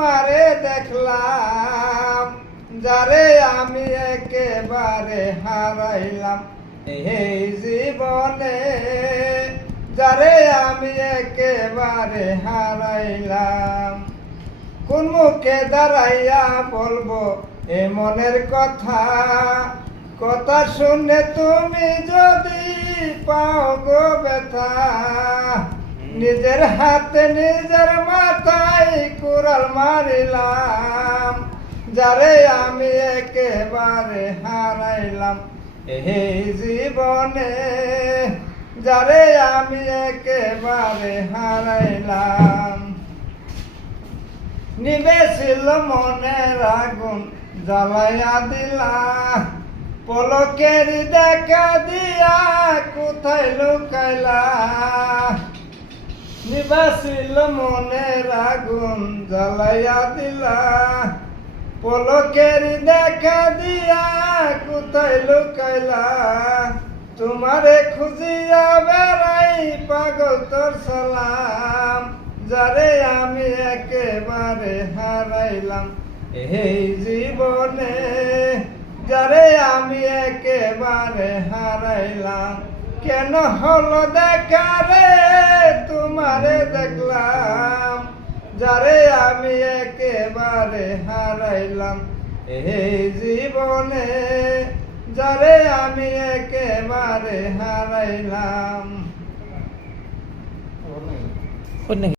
তোমারে দেখলাম, যারে আমি একেবারে হারাইলাম এই জীবনে, যারে আমি একেবারে হারাইলাম। কোন মুখে দাঁড়াইয়া বলবো এ মনের কথা, কথা শুনে তুমি যদি পাও গো ব্যথা, নিজের হাতে নিজের মাথায় কুড়াল মারিলাম, যারে আমি একেবারে হারাইলাম এই জীবনে, যারে আমি একেবারে হারাইলাম। নিবেছিল মনের আগুন জ্বালাইয়া দিলা, পলকের দেখা দিয়া কোথায় লুকাইলা। নিবাসিল মনের আগুন জ্বালাইয়া দিলা, পলকের দেখা দিয়া কোথায় লুকাইলা। তোমারে খুঁজিয়া বেড়াই পাগল তোর সালাম, যারে আমি একেবারে হারাইলাম এই জীবনে, যারে আমি একেবারে হারাইলাম। কেন হলো দেখা রে তোমারে দেখলাম, যারে আমি একেবারে হারাইলাম এই জীবনে, যারে আমি একেবারে হারাইলাম।